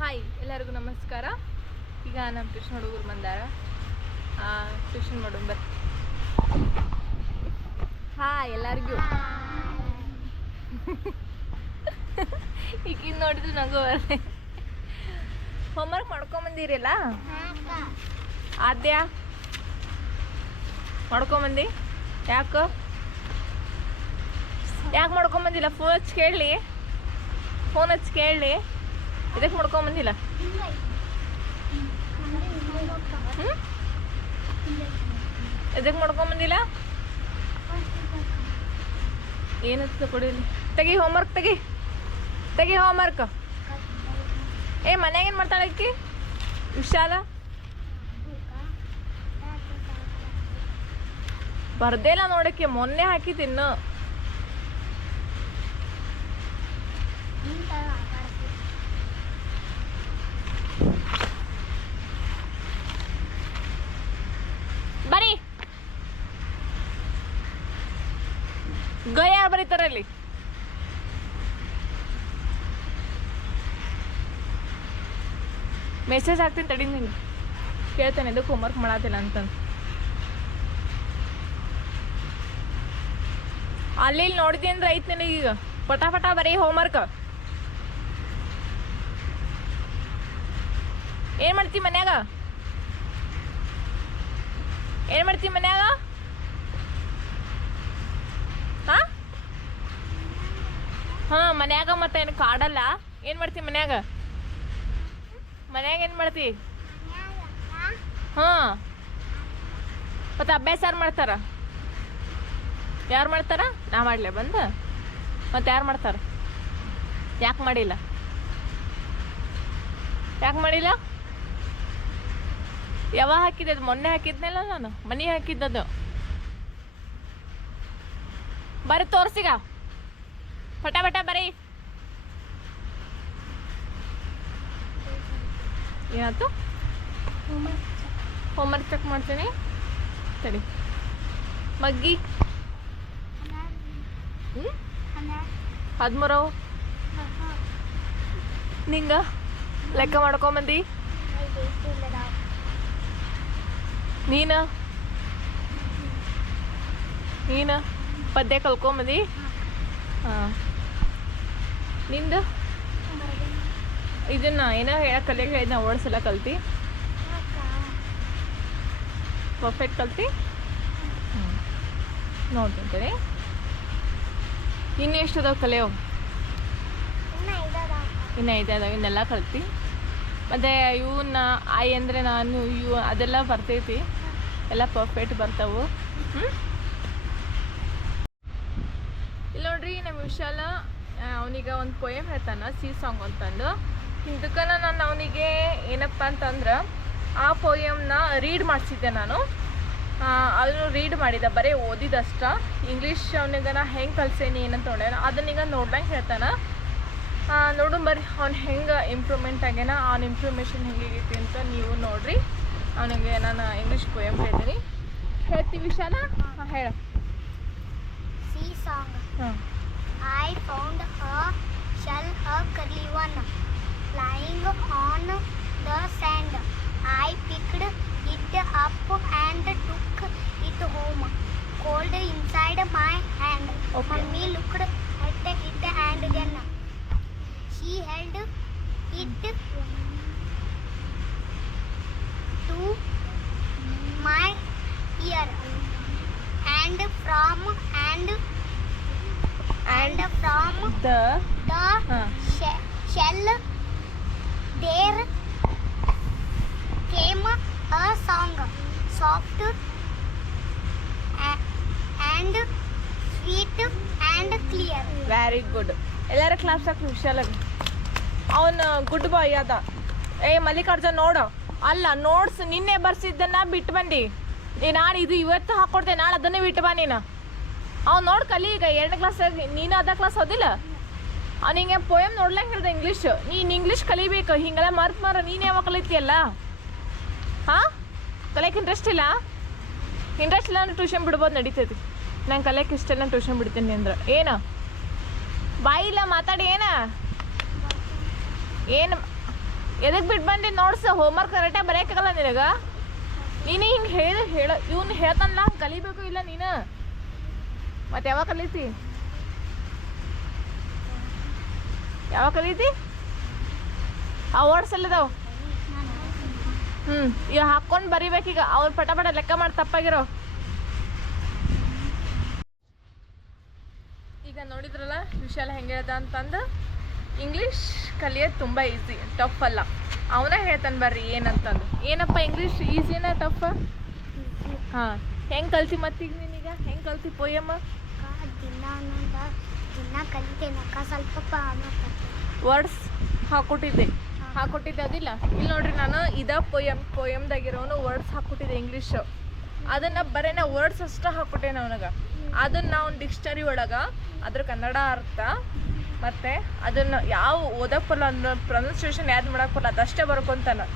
Hi ಎಲ್ಲರಿಗೂ ನಮಸ್ಕಾರ. ಈಗ ನಮ್ಮ ಟ್ಯೂಷನ್ ಹುಡುಗರು ಬಂದಾರ. ಟ್ಯೂಷನ್ ಮಾಡೋಣ ಬರ್ರಿ. ಹಾಯ್ ಎಲ್ಲರಿಗೂ. ಈಗಿನ ನೋಡಿದ್ರು ನಂಗೂ ಬರ್ರಿ. ಹೋಮ್ವರ್ಕ್ ಮಾಡ್ಕೊಂಬಂದಿರಲ್ಲ ಆದ್ಯ ಮಾಡ್ಕೊಂಬಂದಿ? ಯಾಕೆ ಮಾಡ್ಕೊಂಬಂದಿಲ್ಲ? ಫೋನ್ ಹಚ್ಚಿ ಕೇಳಲಿ, ಇದಕ್ಕೆ ಮಾಡ್ಕೊಂಬಂದಿಲ್ಲ? ಇದಕ್ಕೆ ಮಾಡ್ಕೊಂಬಂದಿಲ್ಲ? ಏನಂತ ಕೊಡಿಲಿ? ತೆಗಿ ಹೋಮ್ವರ್ಕ್, ತೆಗಿ ಹೋಮ್ವರ್ಕ್. ಮನ್ಯಾಗ ಏನು ಮಾಡ್ತಾಳೆ ಅಕ್ಕಿ ವಿಶಾಲ? ಬರ್ದೇ ಇಲ್ಲ ನೋಡಕ್ಕೆ, ಮೊನ್ನೆ ಹಾಕಿದ್ದಿನ್ನು. ಬರೀ ಯಾರು ಬರೀತಾರಲ್ಲಿ? ಮೆಸೇಜ್ ಹಾಕ್ತೀನಿ ತಡಿ, ನಿಂಗೆ ಕೇಳ್ತೇನೆ ಇದಕ್ಕೆ ಹೋಮ್ವರ್ಕ್ ಮಾಡತ್ತಿಲ್ಲ ಅಂತಂದು. ಅಲ್ಲಿ ನೋಡಿದೆ ಅಂದ್ರೆ ಐತೆ ನಿನಗೀಗ. ಪಟ ಬರೀ ಹೋಮ್ವರ್ಕ್. ಏನು ಮಾಡ್ತಿ ಮನ್ಯಾಗ? ಹಾಂ ಮನ್ಯಾಗ ಮತ್ತೆ ಏನು ಕಾಡಲ್ಲ? ಏನು ಮಾಡ್ತಿ ಮನ್ಯಾಗ ಏನು ಮಾಡ್ತಿ? ಹಾಂ ಮತ್ತೆ ಅಭ್ಯಾಸ ಯಾರು ಮಾಡ್ತಾರ? ನಾ ಮಾಡಲೇ ಬಂದು? ಮತ್ತೆ ಯಾರು ಮಾಡ್ತಾರ? ಯಾಕೆ ಮಾಡಿಲ್ಲ? ಯಾವಾಗ ಹಾಕಿದ್ದೆ? ಅದು ಮೊನ್ನೆ ಹಾಕಿದ್ನಲ್ಲ ನಾನು, ಮನೆ ಹಾಕಿದ್ದದು. ಬರೀ ತೋರ್ಸಿಗ, ಪಟ ಬರೀ. ಏನಾಯ್ತು? ಹೋಮ್ವರ್ಕ್ ಚೆಕ್ ಮಾಡ್ತೀನಿ ಸರಿ. ಮಗ್ಗಿ 13 ನಿಂಗ ಲೆಕ್ಕ ಮಾಡ್ಕೊಂಬಂದಿ? ನೀನು ಪದ್ಯ ಕಲ್ಕೊಂಬಂದಿ? ಹಾಂ. ನಿಂದು ಇದನ್ನ ಏನೋ ಕಲಿಯಕ್ಕೆ ಹೇಳಿದ್ನ, ವರ್ಡ್ಸ್ ಎಲ್ಲ ಕಲ್ತಿ? ಪರ್ಫೆಕ್ಟ್ ಕಲ್ತಿ? ನೋಡ್ತೀನಿ. ಇನ್ನು ಎಷ್ಟು ಅದಾವ ಕಲಿಯೋ? ಇನ್ನು 5 ಅದಾವ. ಇನ್ನೆಲ್ಲ ಕಲ್ತಿ? ಮತ್ತು ಇವನ್ನ ಐ ಅಂದರೆ ನಾನು, ಯು ಅದೆಲ್ಲ ಬರ್ತೈತಿ, ಎಲ್ಲ ಪರ್ಫೆಕ್ಟ್ ಬರ್ತಾವು. ಇಲ್ಲಿ ನೋಡ್ರಿ, ನಮ್ಮ ವಿಶಾಲ ಅವನಿಗೆ ಒಂದು ಪೊಯಮ್ ಹೇಳ್ತಾನೆ, ಸಿ ಸಾಂಗ್ ಅಂತಂದು. ಹಿಂದಕ್ಕೆ ನಾನು ಅವನಿಗೆ ಏನಪ್ಪ ಅಂತಂದ್ರೆ ಆ ಪೊಯಮ್ನ ರೀಡ್ ಮಾಡಿಸಿದ್ದೆ ನಾನು. ಅದನ್ನು ರೀಡ್ ಮಾಡಿದ್ದೆ, ಬರೀ ಓದಿದಷ್ಟ. ಇಂಗ್ಲೀಷ್ ಅವನಿಗೆ ನಾ ಹೆಂಗೆ ಕಲ್ಸೇನಿ ಏನಂತ ನೋಡ್ಯಾನ, ಅದನ್ನೀಗ ನೋಡ್ದಂಗೆ ಹೇಳ್ತಾನೆ. ನೋಡು ಬರ್ರಿ ಅವ್ನು ಹೆಂಗೆ ಇಂಪ್ರೂವ್ಮೆಂಟ್ ಆಗ್ಯಾನ, ಅವ್ನ ಇಂಪ್ರೂವ್ಮೇಷನ್ ಹೆಂಗೈತಿ ಅಂತ ನೀವು ನೋಡ್ರಿ. ಅವನಿಗೆ ನಾನು ಇಂಗ್ಲೀಷ್ ಪೊಯಮ್ ಹೇಳ್ತೀನಿ. ಹೇಳ್ತೀವಿ ವಿಶಾಲ? ಹಾಂ ಹೇಳ. C song. I found a shell, a curly one, lying on the sand. I picked it up and took it home, cold inside my hand. Okay. Mummy looked at it and then she held it to my ear, and from the shell there came a song, soft and sweet and clear. Very good. ಎಲ್ಲರ class ಹಾಕಿ ವಿಶಾಲಾಗಿ. ಅವನು good ಬಾಯ್ ಅದ. ಮಲ್ಲಿಕಾರ್ಜುನ್ ನೋಡು, ಅಲ್ಲ notes ನಿನ್ನೆ ಬರ್ಸಿದ್ದನ್ನ ಬಿಟ್ಟು ಬಂದು ನಾಳೆ ಇದು ಇವತ್ತು ಹಾಕ್ಕೊಡ್ತೆ, ನಾಳೆ ಅದನ್ನೇ ಬಿಟ್ಟು ಬಾ ನೀನು. ಅವ್ನು ನೋಡಿ ಕಲಿ. ಈಗ 2ನೇ ಕ್ಲಾಸಾಗಿ ನೀನು ಅದ ಕ್ಲಾಸ್ ಓದಿಲ್ಲ? ಅವ್ನಿಗೆ ಪೊಯಮ್ ನೋಡ್ಲಂಗೆ ಹೇಳ್ದೆ ಇಂಗ್ಲೀಷ್. ನೀನು ಇಂಗ್ಲೀಷ್ ಕಲಿಬೇಕು, ಹಿಂಗೆಲ್ಲ ಮಾರ ನೀನು ಯಾವಾಗ ಕಲಿತೀಯಲ್ಲ? ಹಾಂ ಕಲಿಯಕ್ಕೆ ಇಂಟ್ರೆಸ್ಟ್ ಇಲ್ಲ ಅಂದ್ರೆ ಟ್ಯೂಷನ್ ಬಿಡ್ಬೋದು, ನಡೀತೈತಿ. ನಂಗೆ ಕಲಿಯಕ್ಕೆ ಇಷ್ಟ ಇಲ್ಲ, ಟ್ಯೂಷನ್ ಬಿಡ್ತೀನಿ ಅಂದ್ರೆ ಏನು? ಬಾಯಿಲ್ಲ ಮಾತಾಡಿ. ಏನು ಎದಕ್ಕೆ ಬಿಟ್ಟು ಬಂದಿ ನೋಡ್ಸ ಹೋಮ್ವರ್ಕ್ ಕರೆಕ್ಟಾಗಿ ಬರೆಯೋಕ್ಕಾಗಲ್ಲ ನಿನಗೆ ನೀನು ಹಿಂಗೆ ಹೇಳ ಇವ್ನು ಹೇಳ್ತಾನಲ್ಲ ಹಂಗೆ ಕಲಿಬೇಕು ಇಲ್ಲ ನೀನು ಮತ್ತೆ ಯಾವಾಗ ಕಲಿತಿ ಆ ವರ್ಡ್ಸ್ ಎಲ್ಲದಾವ ಈಗ ಹಾಕ್ಕೊಂಡು ಬರಿಬೇಕೀಗ ಅವ್ರು ಪಟ ಲೆಕ್ಕ ಮಾಡಿ ತಪ್ಪಾಗಿರೋ ಈಗ ನೋಡಿದ್ರಲ್ಲ ವಿಶಾಲ ಹೆಂಗೆ ಹೇಳ್ದ ಅಂತಂದು ಇಂಗ್ಲೀಷ್ ಕಲಿಯೋದು ತುಂಬ ಈಸಿ ಟಫ್ ಅಲ್ಲ ಅವನೇ ಹೇಳ್ತಾನೆ ಬರ್ರಿ ಏನಂತಂದು ಏನಪ್ಪ ಇಂಗ್ಲೀಷ್ ಈಸಿನ ಟಫ್ ಹಾಂ ಹೆಂಗೆ ಕಲ್ತಿ ಮತ್ತೀಗ ನೀನೀಗ ಹೆಂಗೆ ಕಲ್ತಿ ಪೋಯಮ್ಮ ದಿನ ಕಲಿತೇನೆ ಸ್ವಲ್ಪ ವರ್ಡ್ಸ್ ಹಾಕ್ಕೊಟ್ಟಿದ್ದೆ ಅದಿಲ್ಲ ಇಲ್ಲಿ ನೋಡ್ರಿ ನಾನು ಪೋಯಮ್ದಾಗಿರೋನು ವರ್ಡ್ಸ್ ಹಾಕ್ಕೊಟ್ಟಿದ್ದೆ ಇಂಗ್ಲೀಷು ಅದನ್ನು ಬರೀ ವರ್ಡ್ಸ್ ಅಷ್ಟೇ ಹಾಕ್ಕೊಟ್ಟೇನೆ ಅವನಿಗೆ ಅದನ್ನು ನಾವು ಡಿಕ್ಷನರಿ ಒಳಗೆ ಅದ್ರ ಕನ್ನಡ ಅರ್ಥ ಮತ್ತು ಅದನ್ನು ಯಾವ ಓದಕ್ಕೆ ಬರಲ್ಲ ಅಂದ್ರೆ ಪ್ರೊನೌನ್ಸಿಯೇಷನ್ ಯಾವ್ದು ಮಾಡಕ್ಕೆ ಬರಲ್ಲ ಅದಷ್ಟೇ ಬರ್ಕೊತಾನ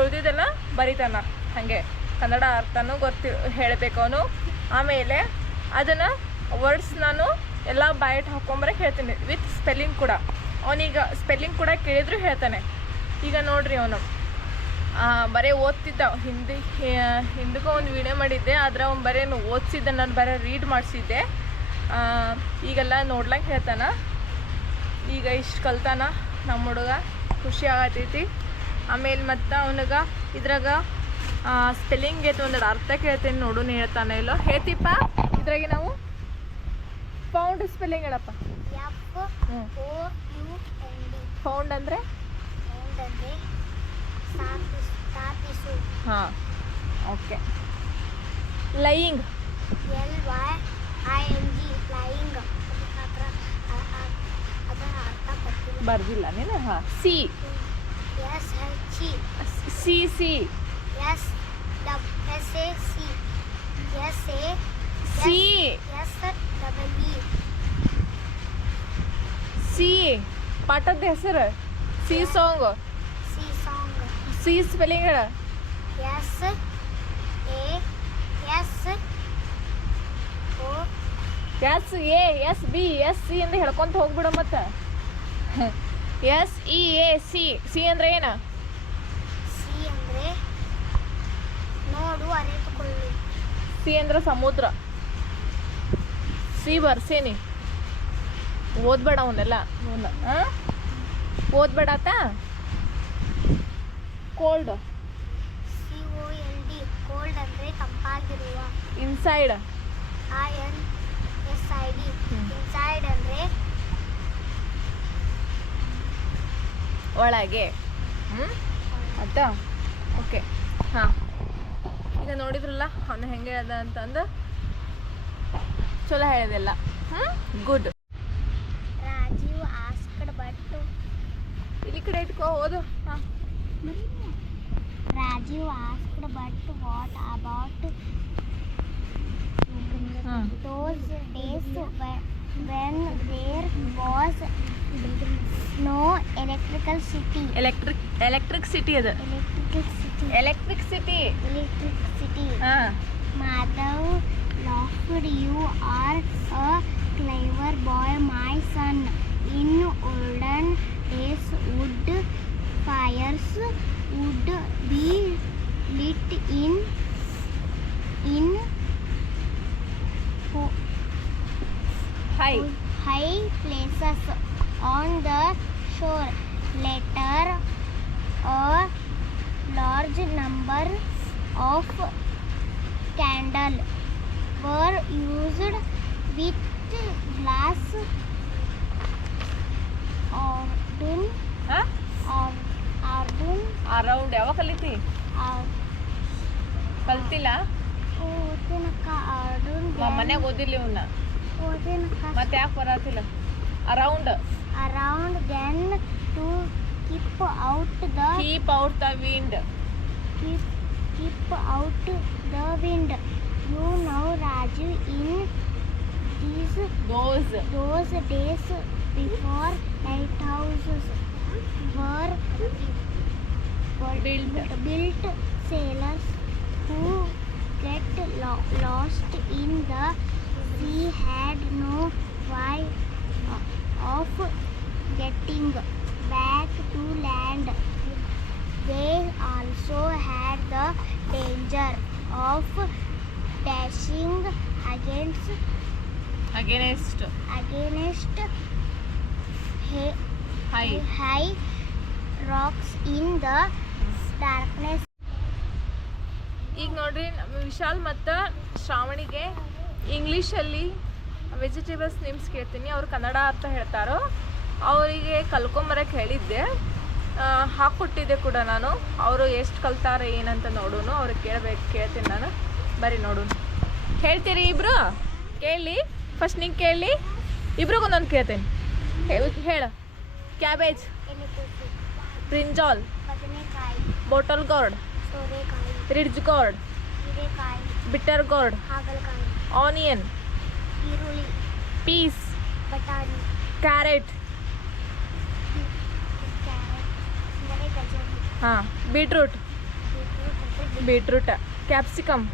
ಉಳಿದಿದ್ದೆಲ್ಲ ಬರೀತಾನ ಹಾಗೆ ಕನ್ನಡ ಅರ್ಥನೂ ಹೇಳಬೇಕು ಅವನು ಆಮೇಲೆ ಅದನ್ನು ವರ್ಡ್ಸ್ ನಾನು ಎಲ್ಲ ಬಾಯಿಟ್ ಹಾಕ್ಕೊಂಬರಕ್ಕೆ ಹೇಳ್ತೀನಿ ವಿತ್ ಸ್ಪೆಲ್ಲಿಂಗ್ ಕೂಡ ಅವನೀಗ ಸ್ಪೆಲ್ಲಿಂಗ್ ಕೂಡ ಕೇಳಿದ್ರು ಹೇಳ್ತಾನೆ ಈಗ ನೋಡ್ರಿ ಅವನು ಬರೀ ಓದ್ತಿದ್ದ ಹಿಂದಕ್ಕೂ ಒಂದು ವಿಡಿಯೋ ಮಾಡಿದ್ದೆ ಆದರೆ ಅವ್ನು ಬರೀ ಓದಿಸಿದ್ದೆ ನಾನು ಬರೀ ರೀಡ್ ಮಾಡಿಸಿದ್ದೆ ಈಗೆಲ್ಲ ನೋಡ್ಲಂಗೆ ಹೇಳ್ತಾನ ಈಗ ಇಷ್ಟು ಕಲ್ತಾನ ನಮ್ಮ ಹುಡುಗ ಖುಷಿ ಆಗತೈತಿ ಆಮೇಲೆ ಮತ್ತು ಅವನಿಗೆ ಇದ್ರಾಗ ಸ್ಪೆಲ್ಲಿಂಗ್ ಐತೆ ಒಂದೆರಡು ಅರ್ಥ ಕೇಳ್ತೀನಿ ನೋಡು ಹೇಳ್ತಾನೆ ಇಲ್ಲೋ ಹೇಳ್ತಿಪ್ಪ ಇದ್ರಾಗೆ ನಾವು ಫೌಂಡ್ ಸ್ಪೆಲ್ಲಿಂಗ್ ಹೇಳಪ್ಪ ಫೌಂಡ್ ಅಂದರೆ ಹಾಂ ಓಕೆ ಲೈಯಿಂಗ್ ಬರ್ದಿಲ್ಲ ನೀನು ಹಾಂ ಸಿ ಸಿ ಸಿ ಸಿ ಪಾಠದ ಹೆಸರು ಸಿ ಸಾಂಗ್ ಸಿ ಸ್ಪೆಲ್ಲಿಂಗ್ ಹೇಳ SASBSC ಅಂತ ಹೇಳ್ಕೊಂತ ಹೋಗ್ಬಿಡ ಮತ್ತೆ SEAC ಸಿ ಅಂದ್ರೆ ಏನ ಸಿ ಅಂದ್ರೆ ಸಮುದ್ರ ಸಿ ಬರ್ಸೇನಿ ಓದ್ಬೇಡ ಅವನ್ನೆಲ್ಲ ಓದ್ಬೇಡತ್ತ ಕೋಲ್ಡ್ ಕೋಲ್ಡ್ ಅಂದ್ರೆ ತಂಪಾಗಿರುವ ಇನ್ಸೈಡ್ INSID ಇನ್ಸೈಡ್ ಅಂದ್ರೆ ಒಳಗೆ ಆಯ್ತಾ ಓಕೆ ಹಾಂ ಈಗ ನೋಡಿದ್ರಲ್ಲ ಅವನು ಹೆಂಗೆ ಹೇಳ್ದ ಅಂತಂದು ಚಲೋ ಹೇಳಿದೆಲ್ಲ ಗುಡ್ ರಾಜೀವ್ ಆಸ್ಕ್ಡ್ ಬಟ್ ಇಲ್ಲಿ ಕಡೆ ಇಟ್ಕೋ ಓದು ಹಾಂ Rajiv asked, but what about those days when there was no electricity? Electricity ಅದು electricity Madhav laughed, you are a clever boy, my son. In olden days wood fires would be lit in high places on the shore. Later, a large number of candles were used with glass around ಯಾವಾಗ ಕಲಿತಿ ಕಲ್ತಿಲ್ಲ ಮನ್ಯಾಗ ಓದಿಲ್ಲ ಇವನ್ನ ಮತ್ತೆ ಯಾಕೆ ಬರತ್ತಿಲ್ಲ around then to keep out the wind keep out the wind. You know, Raju, in those days before lighthouses were built, sailors who get lost in the sea had no way of getting back to land. of dashing against against high high rocks in the darkness. ಈಗ ನೋಡ್ರಿ ನಮ್ಮ ವಿಶಾಲ್ ಮತ್ತು ಶ್ರಾವಣಿಗೆ ಇಂಗ್ಲೀಷಲ್ಲಿ vegetables names ಕೇಳ್ತೀನಿ, ಅವ್ರು ಕನ್ನಡ ಅರ್ಥ ಹೇಳ್ತಾರೋ. ಅವರಿಗೆ ಕಲ್ಕೊಂಬರಕ್ಕೆ ಹೇಳಿದ್ದೆ, ಹಾಕ್ಕೊಟ್ಟಿದ್ದೆ ಕೂಡ ನಾನು. ಅವರು ಎಷ್ಟು ಕಲ್ತಾರೆ ಏನಂತ ನೋಡೋನು, ಅವ್ರಿಗೆ ಕೇಳ್ತೀನಿ ನಾನು. ಬರೀ ನೋಡೋಣ. ಹೇಳ್ತೀರಿ ಇಬ್ರು? ಕೇಳಿ ಫಸ್ಟ್ ನಿಂಗೆ ಕೇಳಿ, ಇಬ್ರಿಗೂ ನಾನು ಕೇಳ್ತೇನೆ. ಹೇಳು. ಕ್ಯಾಬೇಜ್, ಬ್ರಿಂಜಾಲ್, ಬದನೆಕಾಯಿ, ಬಾಟಲ್ ಗೋರ್ಡ್, ಸೋರೆಕಾಯಿ, ರಿಡ್ಜ್ ಗೋರ್ಡ್, ಹೀರೆಕಾಯಿ, ಬಿಟ್ಟರ್ ಗೋರ್ಡ್, ಹಾಗಲಕಾಯಿ, ಆನಿಯನ್, ಈರುಳ್ಳಿ, ಪೀಸ್, ಬಟಾಣಿ, ಕ್ಯಾರೆಟ್, ಕ್ಯಾರೆಟ್, ಗಜರಿ, ಹಾಂ, ಬೀಟ್ರೂಟ್, ಕ್ಯಾಪ್ಸಿಕಮ್,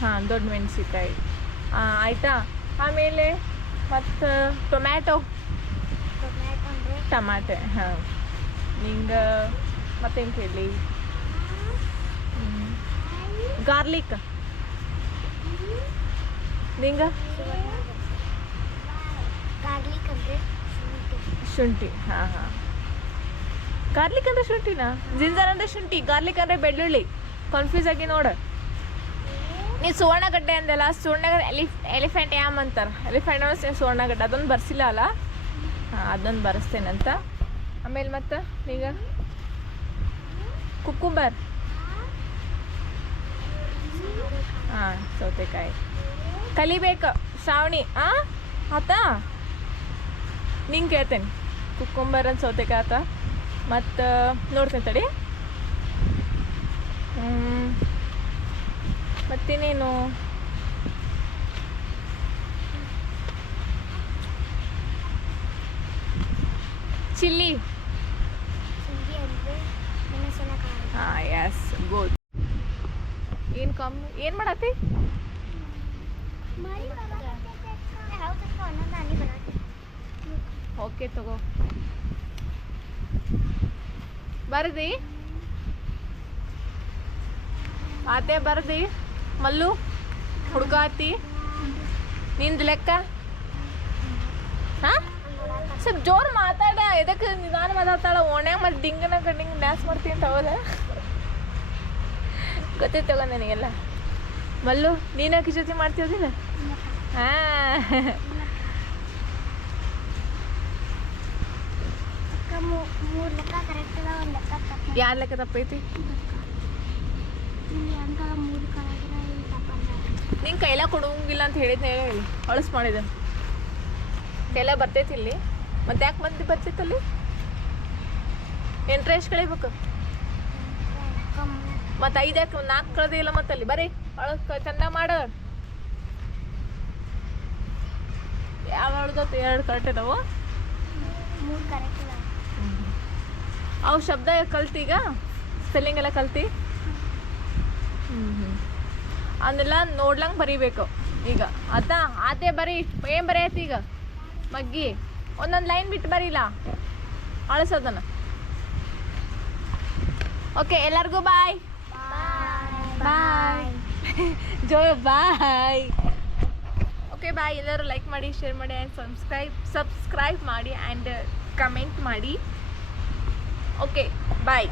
ಹಾಂ, ದೊಡ್ಡ ಮೆಣಸಿನ್ಕಾಯಿ. ಆಯಿತಾ. ಆಮೇಲೆ ಮತ್ತು ಟೊಮ್ಯಾಟೊ, ಟಮಾಟೆ. ಹಾಂ, ನಿಂಗೆ ಮತ್ತೇನು ಹೇಳಿ? ಗಾರ್ಲಿಕ್, ನಿಂಗೆ ಗಾರ್ಲಿಕ್ ಅಂದರೆ ಶುಂಠಿ. ಹಾಂ ಹಾಂ, ಗಾರ್ಲಿಕ್ ಅಂದರೆ ಶುಂಠಿನಾ? ಜಿಂಜರ್ ಅಂದರೆ ಶುಂಠಿ, ಗಾರ್ಲಿಕ್ ಅಂದರೆ ಬೆಳ್ಳುಳ್ಳಿ. ಕನ್ಫ್ಯೂಸ್ ಆಗಿ ನೋಡು. ನೀ ಸುವರ್ಣಗಡ್ಡೆ ಅಂದಲ್ಲ, ಸುವರ್ಣಗಡ್ಡೆ ಎಲಿಫೆಂಟ್ ಯಾಮ್ ಅಂತಾರೆ. ಎಲಿಫೆಂಟ್ ಅಂದ್ರೆ ಸುವರ್ಣಗಡ್ಡೆ, ಅದೊಂದು ಬರ್ಸಿಲ್ಲ ಅಲ್ಲ? ಹಾಂ, ಅದೊಂದು ಬರೆಸ್ತೇನಂತ. ಆಮೇಲೆ ಮತ್ತು ಈಗ ಕುಕ್ಕುಂಬರ್, ಹಾಂ, ಸೌತೆಕಾಯಿ ಕಲಿಬೇಕು ಶ್ರಾವಣಿ. ಆತಾ, ನಿಂಗೆ ಕೇಳ್ತೇನೆ. ಕುಕ್ಕುಂಬರ್ ಅಂತ ಸೌತೆಕಾಯಿ ಆತ. ಮತ್ತು ನೋಡ್ತೇನೆ ತಡಿ. ಮತ್ತೇನೇನು? ಚಿಲ್ಲಿ. ಅಂದರೆ ಮೆಣಸಿನಕಾಯಿ. ಹಾಂ, ಎಸ್, ಗುಡ್. ಏನು ಮಾಡತ್ತಿ? ಓಕೆ ತಗೋ. ಬರ್ದಿ ಆತೆ, ಬರ್ದಿ ಮಲ್ಲು ಹುಡುಗಾತಿ ನಿಂದು ಲೆಕ್ಕ. ಹಾಂ, ಸ್ವಲ್ಪ ಜೋರು ಮಾತಾಡ. ಎದಕ್ಕೆ ನಿಧಾನ ಮಾತಾಡ್ತಾಳ? ಓಣ್ಯಾಗ ಮತ್ತು ಡಿಂಗನ ಕಣ್ಣಿಂಗ್ ಡ್ಯಾನ್ಸ್ ಮಾಡ್ತೀನಿ ಅಂತ ಹೌದಾ? ಗೊತ್ತೈತೆ ತಗೋ ನನಗೆಲ್ಲ. ಮಲ್ಲು, ನೀನು ಅಕ್ಕಿ ಜೊತೆ ಮಾಡ್ತೀವದಿಲ್ಲ? ಹಾಂ, ಮೂರು ಲೆಕ್ಕ ಕರೆಕ್ಟ್ ಅದ, ಒಂದು ಲೆಕ್ಕ ತಪ್ಪ. ಯಾರ ಲೆಕ್ಕ ತಪ್ಪೈತಿ? ಅಂತ ಮೂರು ಕರೆಕ್ಟ್ ತಪ್ಪ. ನಿಂಗೆ ಕೈಲ ಕೊಡೋಂಗಿಲ್ಲ ಅಂತ ಹೇಳಿದ್ನ ಹೇಳಿ ಹೊಳಸ್ ಮಾಡಿದೆ. ಕೈಲ ಬರ್ತೈತಿ ಇಲ್ಲಿ, ಮತ್ತೆ ಯಾಕೆ ಮಂದಿ ಬರ್ತೈತಲ್ಲಿ? ಇಂಟ್ರೆಸ್ಟ್ ಕಳಿಬೇಕು. ಮತ್ತು 5 ಯಾಕೆ 4 ಕಳೆದೇ ಇಲ್ಲ ಮತ್ತಲ್ಲಿ. ಬರೀ ಚಂದ ಮಾಡ. ಯಾವ ಹೇಳ್ದ? 2 ಕರೆಕ್ಟ್ ನಾವು. 3 ಕರೆಕ್ಟ್ ಅದ. ಅವು ಶಬ್ದ ಕಲ್ತೀಗ, ಸ್ಪೆಲ್ಲಿಂಗ್ ಎಲ್ಲ ಕಲ್ತಿ. ಅದನ್ನೆಲ್ಲ ನೋಡ್ಲಂಗೆ ಬರೀಬೇಕು ಈಗ. ಆತೆ ಬರೀ. ಏನು ಬರೆಯತ್ತಿ ಈಗ? ಮಗ್ಗಿ ಒಂದೊಂದು ಲೈನ್ ಬಿಟ್ಟು ಬರೀಲ್ಲ, ಅಳಿಸೋದನ್ನ. ಓಕೆ, ಎಲ್ಲರಿಗೂ ಬಾಯ್ ಬಾಯ್. ಜೋ ಬಾಯ್. Okay bye. ಎಲ್ಲರೂ ಲೈಕ್ ಮಾಡಿ, ಶೇರ್ ಮಾಡಿ ಆ್ಯಂಡ್ ಸಬ್ಸ್ಕ್ರೈಬ್ ಮಾಡಿ ಆ್ಯಂಡ್ ಕಮೆಂಟ್ ಮಾಡಿ. ಓಕೆ ಬಾಯ್.